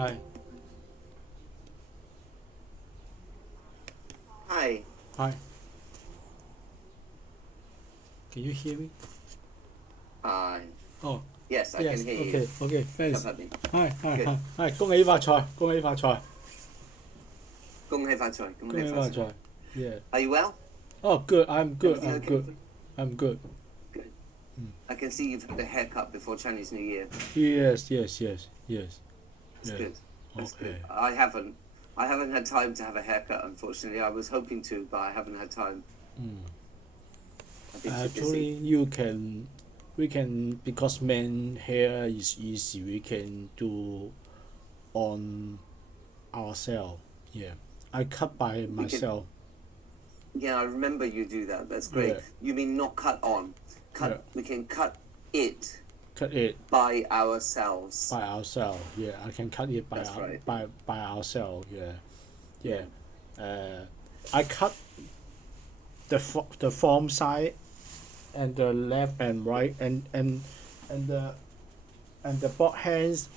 Hi. Hi. Hi. Can you hear me? Uh, Oh, yes, I can yes. hear you. Okay. Okay. Chào Thanks. Phạm Bình. Hi. Hi. Good. Hi. Hi. 恭喜發財，恭喜發財，恭喜發財。恭喜發財. Yeah. Are you well? Oh, good. I'm good. Everything I'm okay? good. I'm good. Good. I can see you've had a haircut before Chinese New Year. Yes. Yes. Yes. Yes. That's Yes. good. That's good. Okay. I haven't. I haven't had time to have a haircut, unfortunately. I was hoping to, but I haven't had time. I've been too Actually, busy. we can because men hair is easy. We can do on ourselves. Yeah. I cut by We can. myself. Yeah, I remember you do that. That's great. Yeah. You mean not cut on? Yeah. We can cut it Cut it by ourselves. by ourselves. Yeah, I can cut it That's right. by ourselves. Yeah, Yeah. yeah. I cut the form side and the left and right and the and the both hands.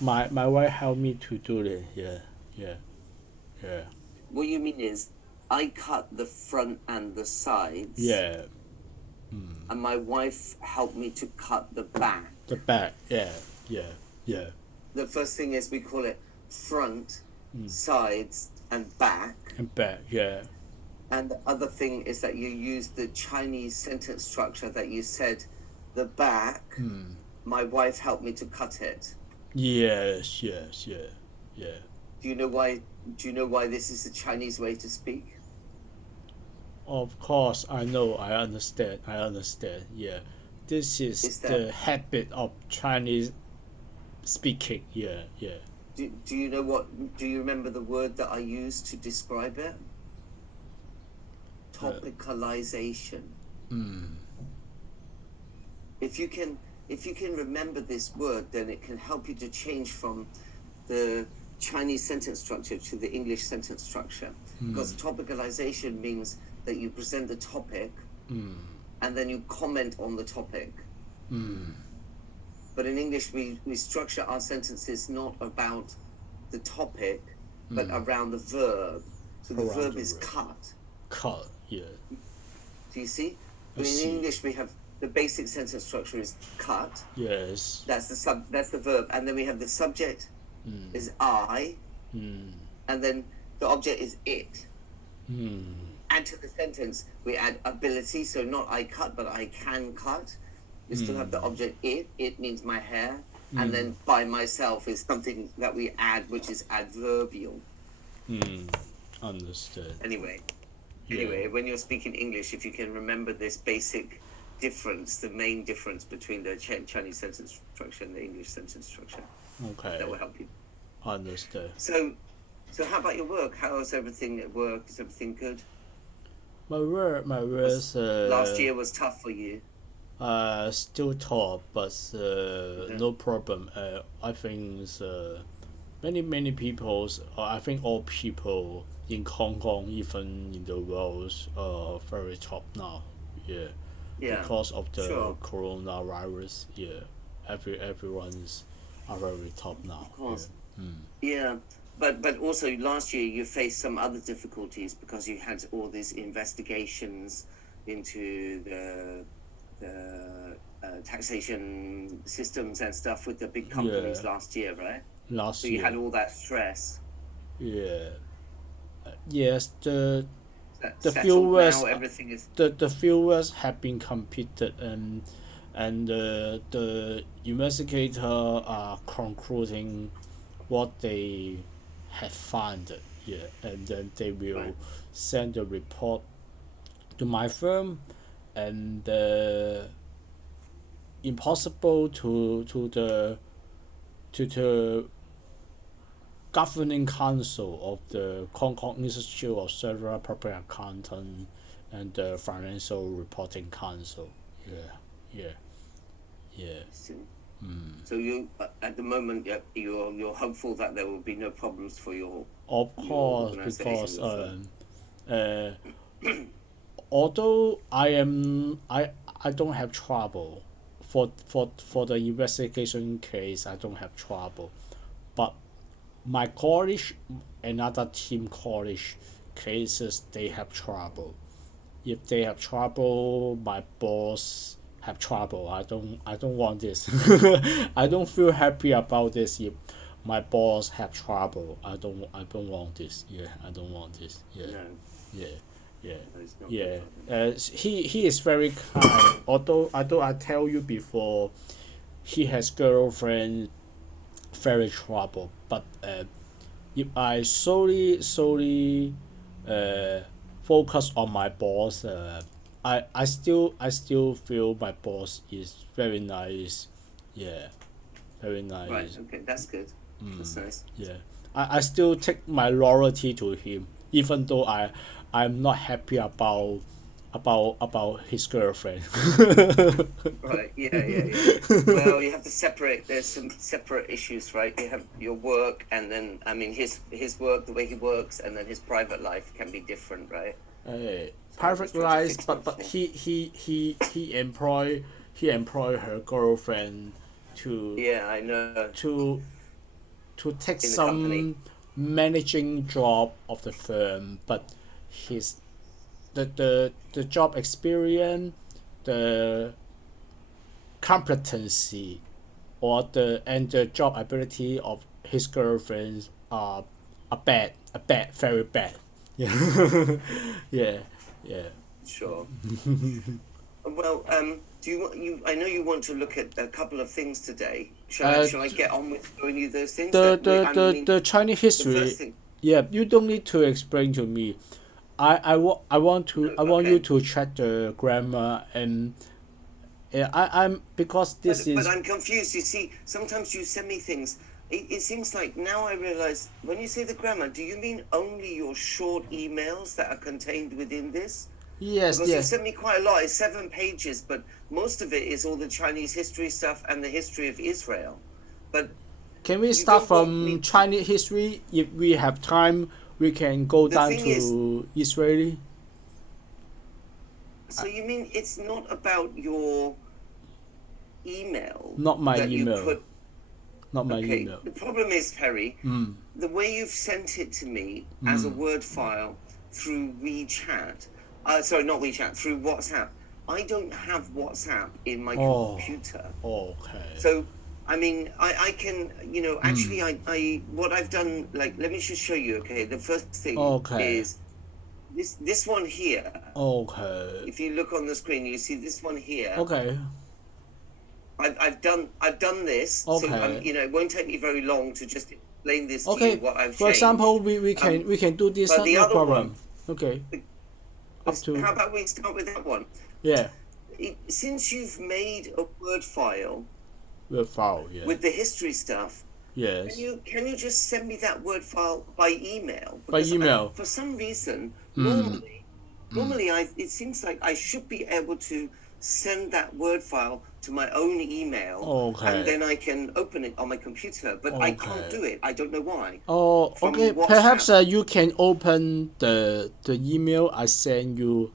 My wife helped me to do it. Yeah, yeah, yeah, What you mean is, I cut the front and the sides, yeah. and my wife helped me to cut the back. The back. Yeah, yeah, yeah. The first thing is we call it front, sides, and back. And back. Yeah, And the other thing is that you use the Chinese sentence structure that you said, the back, my wife helped me to cut it. yes, yes, yeah, yeah. Do you know why? Do you know why this is the Chinese way to speak? Of course, I know, I understand, yeah. This is Is that the habit of Chinese speaking, yeah, yeah. do you know what? Do you remember the word that I used to describe it? Topicalization. If you can remember this word, then it can help you to change from the Chinese sentence structure to the English sentence structure. Because topicalization means that you present the topic and then you comment on the topic. But in English, we structure our sentences not about the topic, but around the verb. So the Around verb the is room. cut. Cut, yeah. Do you see? I In see. English, we have the basic sentence structure is cut. Yes. That's the verb, and then we have the subject is I, and then the object is it. Add to the sentence, we add ability, so not I cut, but I can cut. We still have the object it. It means my hair, and then by myself is something that we add, which is adverbial. Understood. Anyway, Yeah. when you're speaking English, if you can remember this basic difference, the main difference between the Chinese sentence structure and the English sentence structure, Okay. that will help you. Understood. So how about your work? How is everything at work? Is everything good? My words Last year was tough for you. still tall, but Yeah. no problem. I think many people, I think all people in Hong Kong, even in the world, are very top now. Yeah, Yeah, because of the sure, coronavirus. Yeah, everyone's are very top now. of course. Yeah, but also last year you faced some other difficulties because you had all these investigations into the taxation systems and stuff with the big Yeah, companies last year, right? So last you year. had all that stress. Yeah. Yes, That the settled now. viewers Everything is the viewers have been completed and the investigator are concluding what they have found, yeah, and then they will right. send the report to my firm and impossible to the governing council of the Hong Kong Institute of Certified Public Accountant and the Financial Reporting Council. Yeah, yeah, yeah. So you at the moment you're hopeful that there will be no problems for Of your course, organization, because your firm. uh, although I don't have trouble for the investigation case, I don't have trouble, but my college, another team college cases, they have trouble. If they have trouble, my boss have trouble. I don't want this. I don't feel happy about this. If my boss have trouble, I don't want this. Yeah, I don't want this. Yeah, No, yeah, yeah, no, it's not yeah. good for them. He is very kind. Although I tell you before, he has girlfriend, very trouble. But if I solely uh, focus on my boss, I still feel my boss is very nice. Yeah, very Right. nice. Okay, that's good. That's nice. Yeah, I still take my loyalty to him, even though I'm not happy about his girlfriend. Right. Yeah. Yeah. Yeah. Well, you have to separate. There's some separate issues, right? You have your work, and then I mean his work, the way he works, and then his private life can be different, right? So I'm Private just trying to life, fix but those things. he employ her girlfriend to Yeah, I know. to to take In the company. some managing job of the firm, but his the job experience, the competency, or the job ability of his girlfriends are bad, very bad. Yeah, yeah, yeah. Sure. Well, do you want you? I know you want to look at a couple of things today. Uh, Shall I get on with showing you those things? the That the I the, mean, the Chinese the first history. thing. Yeah, you don't need to explain to me. No, I want you okay. to check the grammar, and I'm because this But is. I'm confused. You see, sometimes you send me things. It seems like now I realize when you say the grammar, do you mean only your short emails that are contained within this? Yes, Because you yes. sent me quite a lot. It's 7 pages, but most of it is all the Chinese history stuff and the history of Israel. But Can we you start don't want me from to. Chinese history? If we have time, we can go The down thing is, to Israeli. so you mean it's not about your email Not my that you email. put. Not my Okay, email. the problem is, Perry, Mm. the way you've sent it to me as a Word file through WeChat, sorry, not WeChat, through WhatsApp. I don't have WhatsApp in my Oh, computer. okay. So, I mean, I can, actually, what I've done, like, let me just show you, okay? The first thing Okay. is this one here. Okay. If you look on the screen, you see this one here. Okay. I've done this, so Okay. it won't take me very long to just explain this to you Okay. what I've For example, changed. we can Um, we can do this. but the No other one, problem. Okay. Up to. how about we start with that one? Yeah. Since you've made a Word file The file. Yeah. with the history stuff, can Yes. you can you just send me that Word file by email? By Because email. for some reason, Mm. normally it seems like I should be able to send that Word file to my own email, and Okay. then I can open it on my computer, but I can't Okay. do it. I don't know why. Oh, okay. From Perhaps WhatsApp. you can open the email I sent you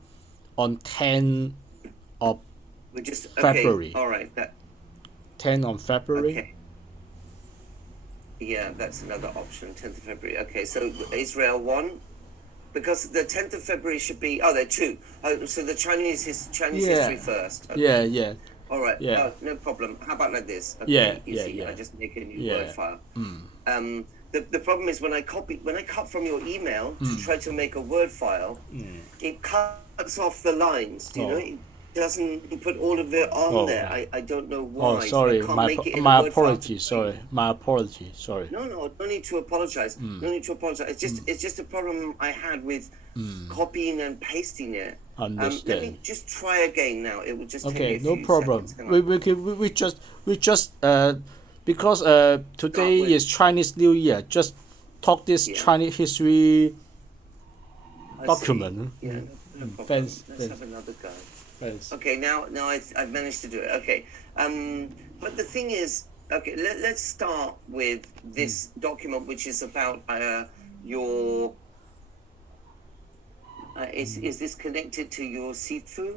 on 10 of We're just okay. February. All right. That 10 on February. okay. Yeah, that's another option. 10th of February. Okay, so Israel 1, because the 10th of February should be. Oh, there are two. Oh, so the Chinese Yeah. history first. Yeah. Okay. Yeah. All right. Yeah. Oh, no problem. How about like this? Yeah. Okay, Yeah. easy. I Yeah. just make a new Word Yeah. file. The problem is when I cut from your email to try to make a Word file, it cuts off the lines. Do you know? Oh. It doesn't put all of it on there. Oh. I don't know Oh, why. So I sorry. can't make it in a My Word file to apologies. show you. Sorry. My apologies. Sorry. No, no need to apologize. No need to apologize. It's just a problem I had with copying and pasting it. Let me Understand. just try again now. It will just take me Okay. a No few seconds. problem. Hang We on. we can we just because Start today with is Chinese New Year. Just talk this yeah. Chinese history I see. document. Yeah, no problem. Thanks. Let's Thanks. have another go. Thanks. Okay, now I've managed to do it. Okay, but the thing is, okay, let's start with this document, which is about your. Is this connected to your sifu?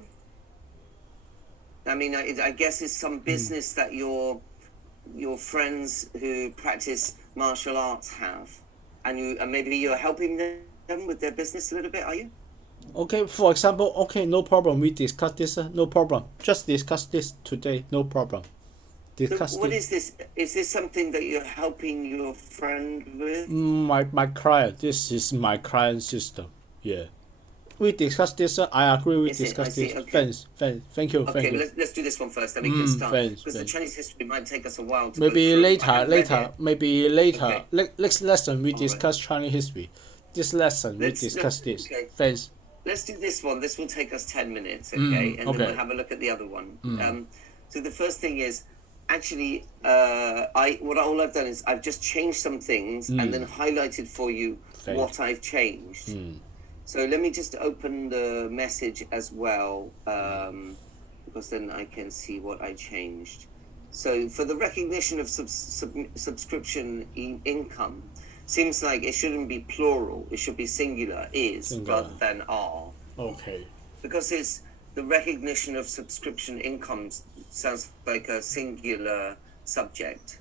I mean, I guess it's some business that your friends who practice martial arts have, and maybe you're helping them with their business a little bit, are you? Okay, for example, okay, no problem. We discuss this. No problem. Just discuss this today. No problem. So Discuss what this. is this? Is this something that you're helping your friend with? My client. This is my client system. Yeah. We discuss this. I agree. We Is it? I discuss see. this. Okay. Thanks. Thanks. Thank you. Thank Okay, you. let's do this one first, then we can start. Thanks. Because the Thanks. Chinese history might take us a while to go Maybe through. I later. haven't read Later. it. Maybe later. Okay. Next lesson we All right. discuss Chinese history. This lesson we discuss this. Okay. Thanks. Let's do this one. This will take us 10 minutes, okay? And then okay. we'll have a look at the other one. So the first thing is, actually, all I've done is I've just changed some things and then highlighted for you what I've changed. So let me just open the message as well, because then I can see what I changed. So for the recognition of subscription income, seems like it shouldn't be plural. It should be singular, rather than are. Okay. Because it's the recognition of subscription incomes sounds like a singular subject.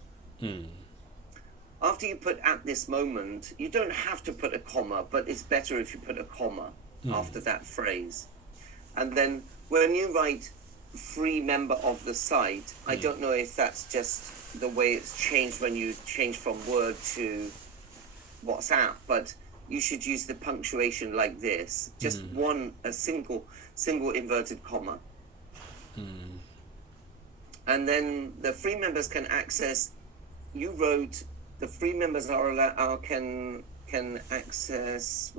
After you put at this moment, you don't have to put a comma, but it's better if you put a comma after that phrase. And then when you write free member of the site, I don't know if that's just the way it's changed when you change from Word to WhatsApp, but you should use the punctuation like this, just a single inverted comma. And then the free members can access, you wrote the free members can access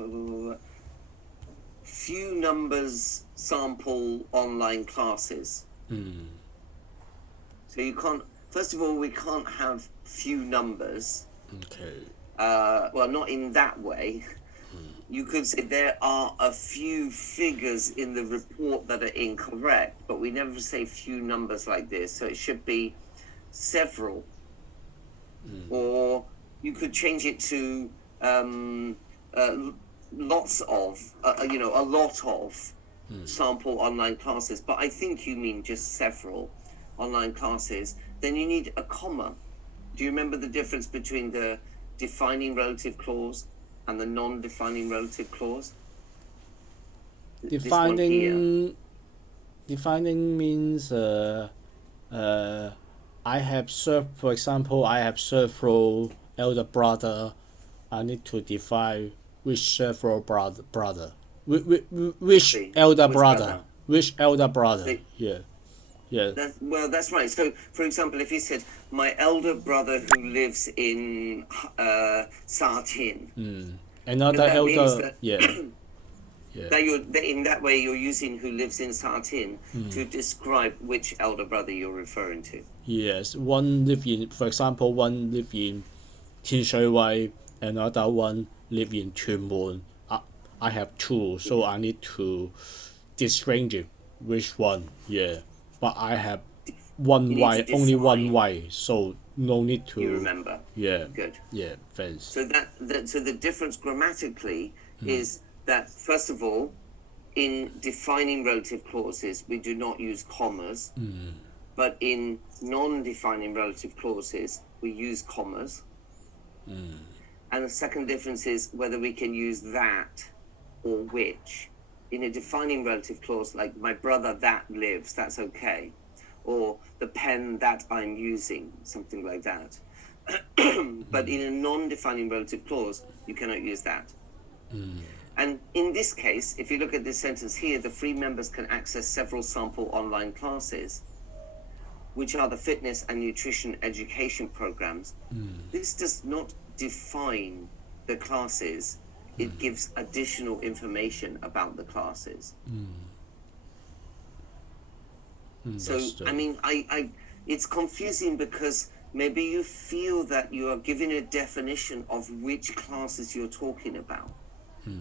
few numbers sample online classes. So you can't, first of all, we can't have few numbers. Okay. Well, not in that way. You could say there are a few figures in the report that are incorrect, but we never say few numbers like this. So it should be several. Or you could change it to lots of, a lot of sample online classes. But I think you mean just several online classes. Then you need a comma. Do you remember the difference between the defining relative clause and the non-defining relative clause? Defining means I have served, for example, I have several elder brother. I need to define which several brother. Which elder brother? Which elder brother? Yeah. That's right. So, for example, if you said, my elder brother who lives in Satin. Another elder, That in that way you're using who lives in Satin to describe which elder brother you're referring to. Yes, one live in, for example, one live in 天水圍, another one live in 屯門. I have two, so I need to distinguish which one. Yeah, but I have one way, only one way, so no need to. You remember? Yeah. Good. Yeah. Thanks. So so the difference grammatically is that, first of all, in defining relative clauses, we do not use commas, but in non-defining relative clauses, we use commas. And the second difference is whether we can use that or which. In a defining relative clause, like my brother that lives, that's okay. Or the pen that I'm using, something like that. But in a non-defining relative clause, you cannot use that. And in this case, if you look at this sentence here, the free members can access several sample online classes, which are the fitness and nutrition education programs. This does not define the classes. It gives additional information about the classes. So, I mean, it's confusing because maybe you feel that you are giving a definition of which classes you're talking about.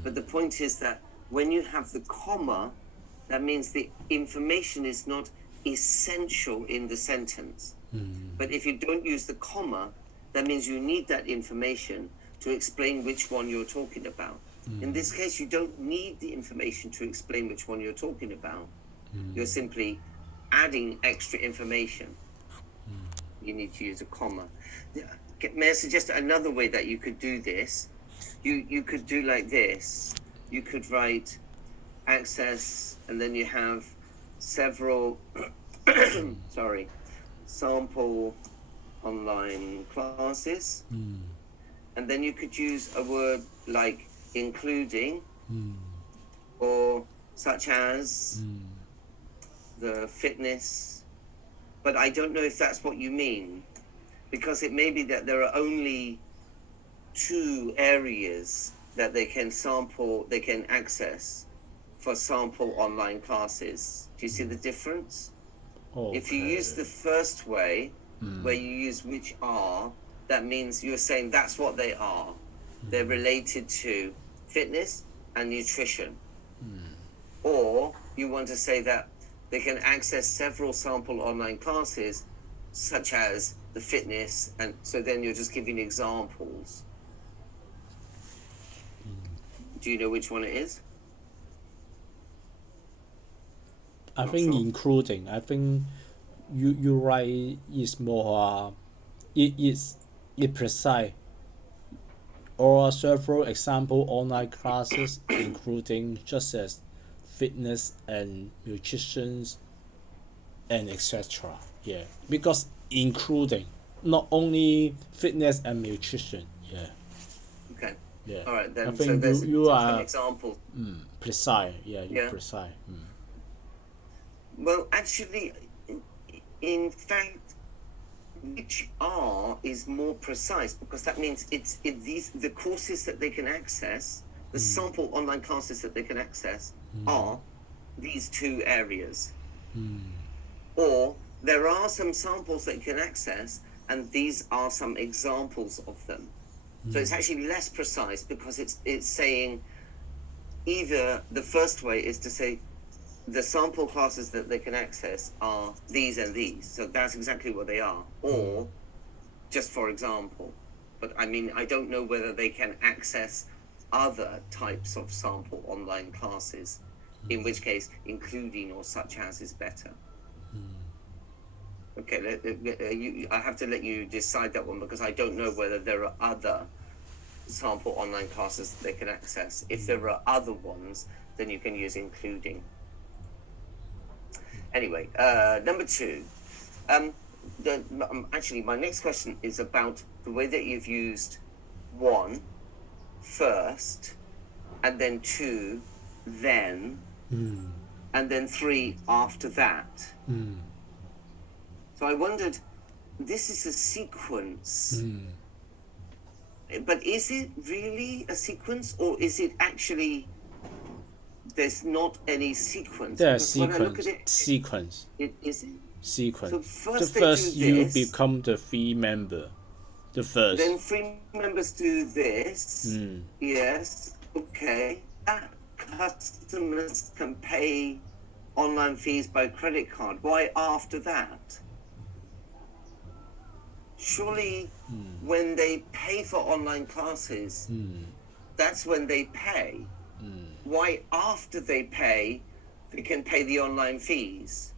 But the point is that when you have the comma, that means the information is not essential in the sentence. But if you don't use the comma, that means you need that information to explain which one you're talking about. In this case, you don't need the information to explain which one you're talking about. You're simply adding extra information. You need to use a comma. may I suggest another way that you could do this? You could do like this. You could write access, and then you have several sorry, sample online classes, and then you could use a word like including or such as the fitness, but I don't know if that's what you mean, because it may be that there are only 2 areas that they can access for sample online classes. Do you see the difference? Okay. If you use the first way, where you use which are, that means you're saying that's what they are. They're related to fitness and nutrition. Or you want to say that they can access several sample online classes, such as the fitness, and so then you're just giving examples. Do you know which one it is? I Not think sure. including. I think you right is more. It precise. Or several example online classes, including just as fitness and nutrition and etc. Yeah, because including not only fitness and nutrition. Yeah, Okay. yeah. All right, I then. So think there's you some are examples. precise. Yeah, you Yeah. precise. Well, actually, in fact, which are is more precise, because that means the courses that they can access, the sample online classes that they can access are these 2 areas. Or there are some samples that you can access, and these are some examples of them. So it's actually less precise, because it's saying either the first way is to say the sample classes that they can access are these and these. So that's exactly what they are. Or just for example. But I mean, I don't know whether they can access other types of sample online classes, in which case including or such as is better. Okay, I have to let you decide that one, because I don't know whether there are other sample online classes that they can access. If there are other ones, then you can use including. Anyway, number 2. Actually, my next question is about the way that you've used 1 first, and then 2, then, and then 3 after that. So I wondered, this is a sequence, but is it really a sequence, or is it actually there's not any sequence? There's Because when I look at sequence. it is it? Sequence. So The first they first do you this, become the free member. The first. then 3 members do this. Yes, okay. That customers can pay online fees by credit card. Why after that? Surely when they pay for online classes, that's when they pay. Why after they pay, they can pay the online fees?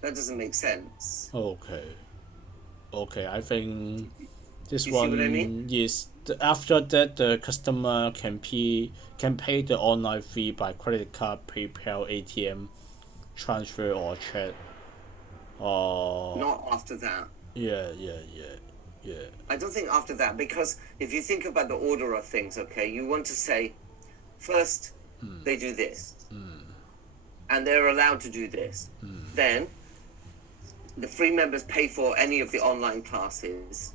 That doesn't make sense. Okay, I think this You see what I mean? one is after that the customer can pay the online fee by credit card, PayPal, ATM, transfer or check. Not after that. Yeah. I don't think after that, because if you think about the order of things, okay, you want to say first they do this, and they're allowed to do this. Then the free members pay for any of the online classes,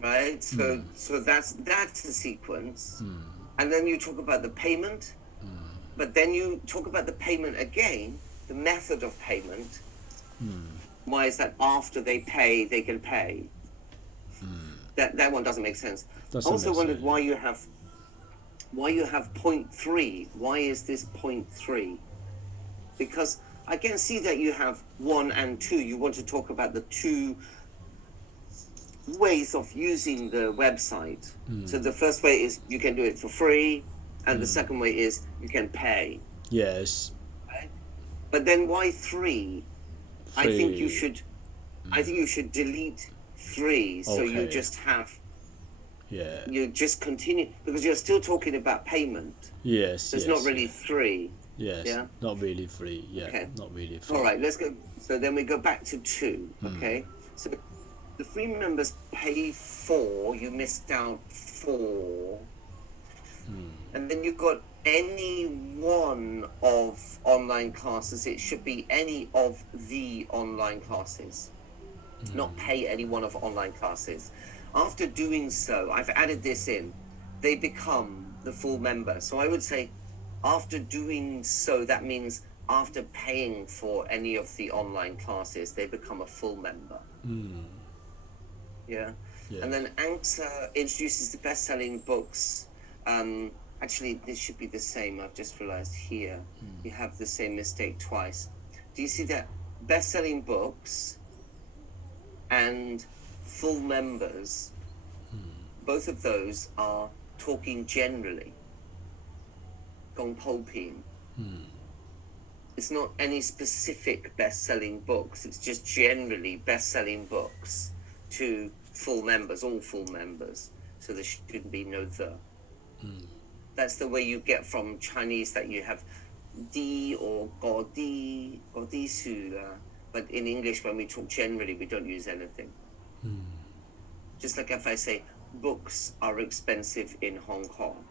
right? So that's the sequence, and then you talk about the payment, but then you talk about the payment again, the method of payment. Why is that after they pay they can pay? That one doesn't make sense. I also wondered why you have 0.3. Why is this 0.3? Because I can see that you have 1 and 2. You want to talk about the 2 ways of using the website. So the first way is you can do it for free, and the second way is you can pay. Yes. Right? But then why 3? I think you should delete free. So you Okay. just have, Yeah. you just continue, because you're still talking about payment. Yes. So it's not Yes. really Yeah. free. Yes. Yeah. Not really free. Yeah. Okay. Not really All free. right. Let's go. So then we go back to 2. Okay. So the free members pay 4. You missed out 4. And then you've got any one of online classes. It should be any of the online classes, not pay any one of online classes. After doing so, I've added this in. They become the full member. So I would say, after doing so, that means after paying for any of the online classes, they become a full member. Yeah. Yes. And then Anxa introduces the best-selling books. Actually, this should be the same. I've just realized here you have the same mistake twice. Do you see that? Best-selling books and full members, both of those are talking generally. Gong Popin. It's not any specific best-selling books. It's just generally best-selling books to full members, all full members. So there shouldn't be no the. That's the way you get from Chinese that you have di or godi su. But in English, when we talk generally, we don't use anything. Just like if I say books are expensive in Hong Kong,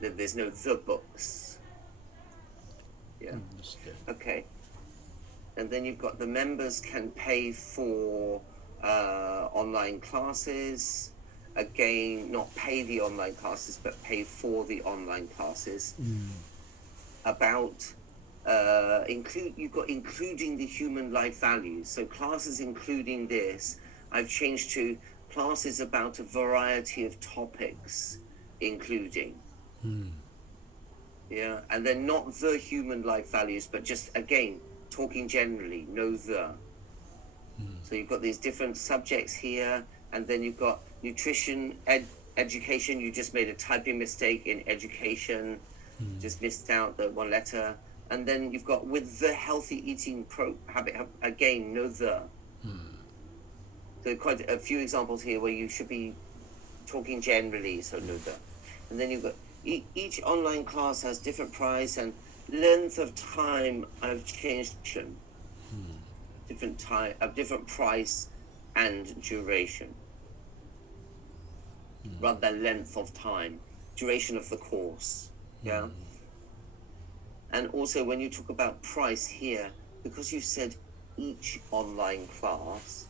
there's no the books. Yeah. Understand. Okay. And then you've got the members can pay for online classes. Again, not pay the online classes, but pay for the online classes. About you've got including the human life values. So classes including this, I've changed to classes about a variety of topics, including. Yeah, and then not the human life values, but just again talking generally, no the. So you've got these different subjects here, and then you've got nutrition, education. You just made a typing mistake in education, just missed out the one letter. And then you've got with the healthy eating habit, again, no the. So quite a few examples here where you should be talking generally, so no the. And then you've got each online class has different price and length of time. I've changed different time, different price and duration, rather than length of time, duration of the course. Yeah. And also when you talk about price here, because you said each online class,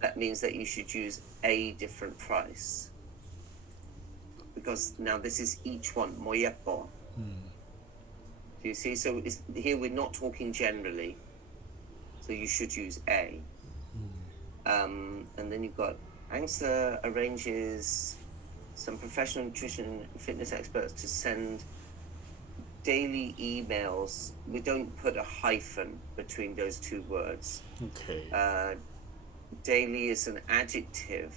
that means that you should use a different price. Because now this is each one, moyepo. Do you see? So here we're not talking generally. So you should use a. And then you've got Anxa arranges some professional nutrition and fitness experts to send daily emails. We don't put a hyphen between those two words. Okay. Daily is an adjective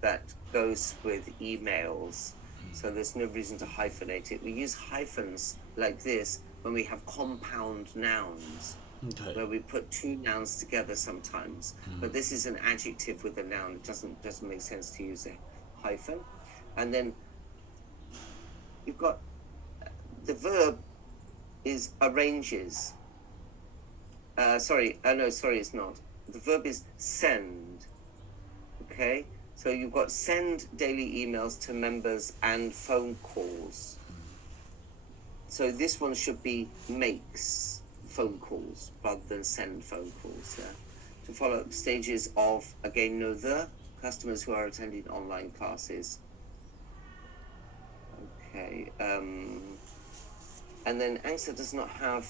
that goes with emails. So there's no reason to hyphenate it. We use hyphens like this when we have compound nouns, where we put two nouns together sometimes. But this is an adjective with a noun. It doesn't make sense to use a hyphen. And then you've got the verb is arranges. Sorry, it's not. The verb is send. Okay? So you've got send daily emails to members and phone calls. So this one should be makes phone calls rather than send phone calls. Yeah? To follow up stages of, again, know the customers who are attending online classes. Okay. And then Anxa does not have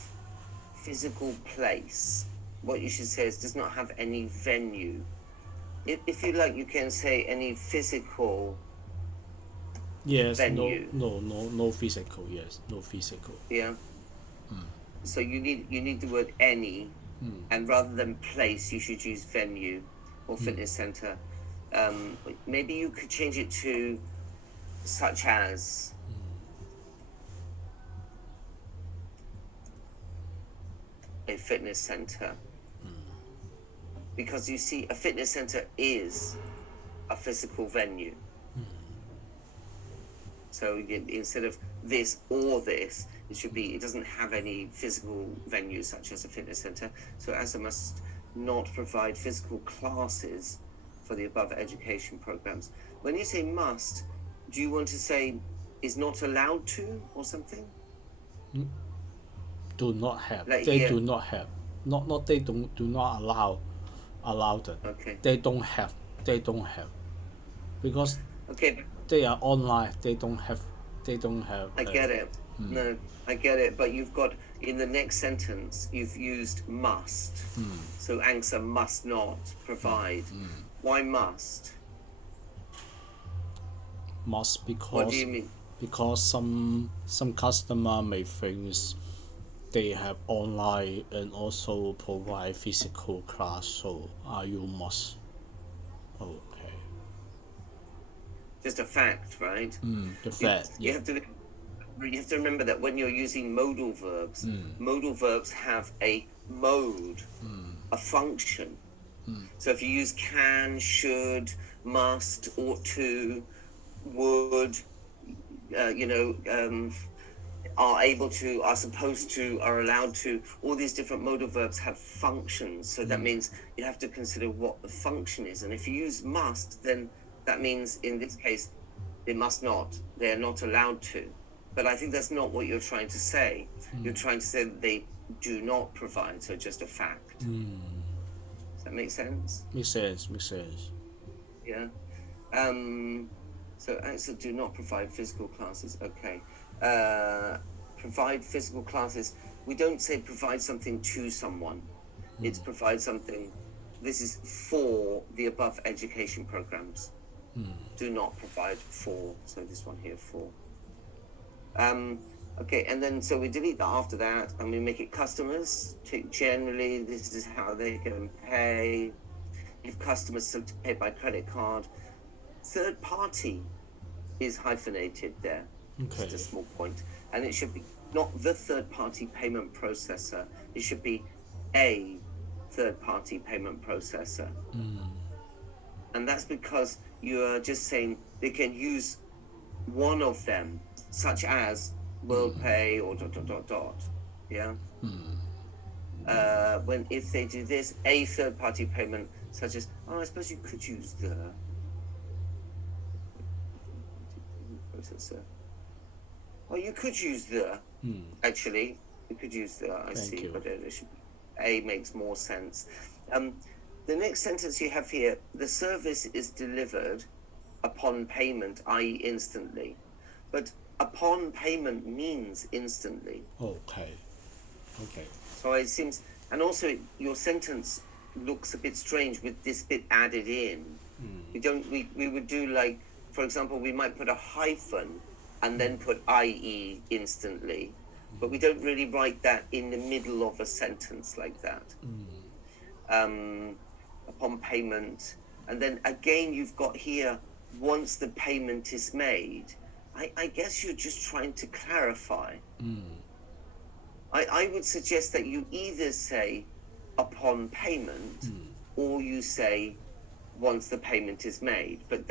physical place. What you should say is does not have any venue. If you like, you can say any physical Yes. venue. No physical. Yes. No physical. Yeah. So you need the word any, and rather than place, you should use venue or fitness center. Maybe you could change it to such as. A fitness center. because you see, a fitness center is a physical venue. So instead of this or this, it should be, it doesn't have any physical venues such as a fitness center. So Anxa must not provide physical classes for the above education programs. When you say must, do you want to say is not allowed to or something? Do not have. Like They here, do not have. Not they don't do not allow them. okay, They don't have. They don't have. Because okay, they are online. They don't have. They don't have. I get it. No, I get it. But you've got, in the next sentence, you've used must. So Anxa must not provide. Why must? Must because. What do you mean? Because some customer may think they have online and also provide physical class, so you must. Okay. Just a fact, right? The fact. You have to remember that when you're using modal verbs have a mode, a function. So if you use can, should, must, ought to, would, are able to, are supposed to, are allowed to, all these different modal verbs have functions. So that means you have to consider what the function is. And if you use must, then that means in this case, they must not, they are not allowed to. But I think that's not what you're trying to say. You're trying to say that they do not provide, so just a fact. Does that make sense? Makes sense. Yeah. So Anxa do not provide physical classes. Okay. Provide physical classes. We don't say provide something to someone. It's provide something. This is for the above education programs. Do not provide for. So this one here for. Okay, and then so we delete that after that, and we make it customers. Generally, this is how they can pay. If customers to pay by credit card, third party is hyphenated there. Okay. Just a small point, and it should be not the third party payment processor. It should be a third party payment processor, and that's because you are just saying they can use one of them, such as WorldPay or ... Yeah. When if they do this, a third-party payment, such as, I suppose you could use the processor. Well, you could use the. Actually, you could use the. I see, but it should, a makes more sense. The next sentence you have here: the service is delivered upon payment, i.e., instantly. But upon payment means instantly. Okay. So it seems, and also your sentence looks a bit strange with this bit added in. We would do, like, for example, we might put a hyphen and then put i.e. instantly, but we don't really write that in the middle of a sentence like that. Upon payment, and then again you've got here, once the payment is made. I guess you're just trying to clarify. I would suggest that you either say upon payment or you say once the payment is made. But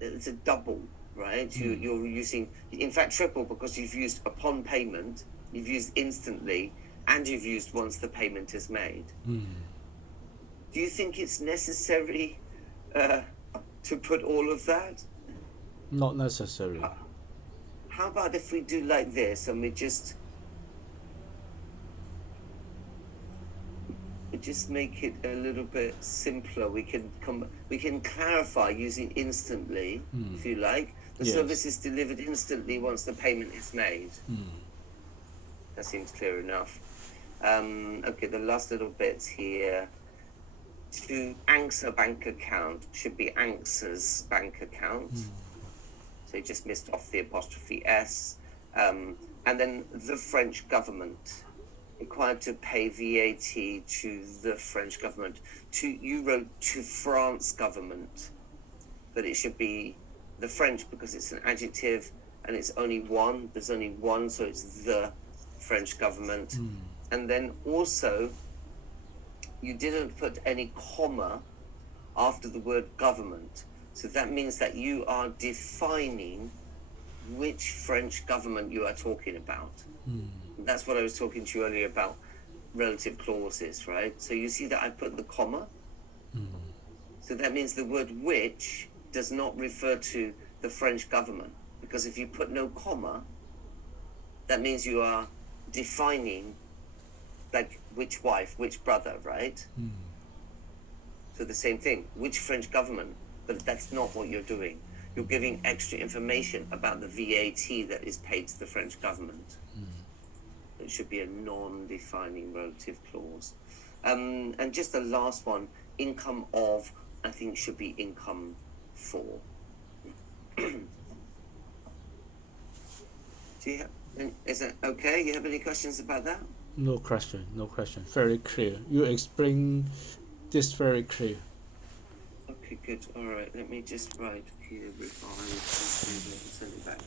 it's a double, right? You're using, in fact, triple, because you've used upon payment, you've used instantly, and you've used once the payment is made. Do you think it's necessary to put all of that? Not necessary. How about if we do like this and we just make it a little bit simpler? We can clarify using instantly, if you like. The service is delivered instantly once the payment is made. That seems clear enough. Okay, the last little bits here. To Anxa bank account should be Anxa's bank account. So you just missed off the apostrophe S. And then the French government, required to pay VAT to the French government. You wrote to France government, but it should be the French because it's an adjective and it's only one. There's only one, so it's the French government. And then also you didn't put any comma after the word government. So that means that you are defining which French government you are talking about. That's what I was talking to you earlier about relative clauses, right? So you see that I put the comma. So that means the word which does not refer to the French government, because if you put no comma, that means you are defining like which wife, which brother, right? So the same thing, which French government, but that's not what you're doing. You're giving extra information about the VAT that is paid to the French government. It should be a non-defining relative clause. And just the last one, income of, I think should be income for. Is that okay? You have any questions about that? No question, no question. Very clear. You explain this very clear. Okay, good. All right. Let me just write here, refine, and send it back to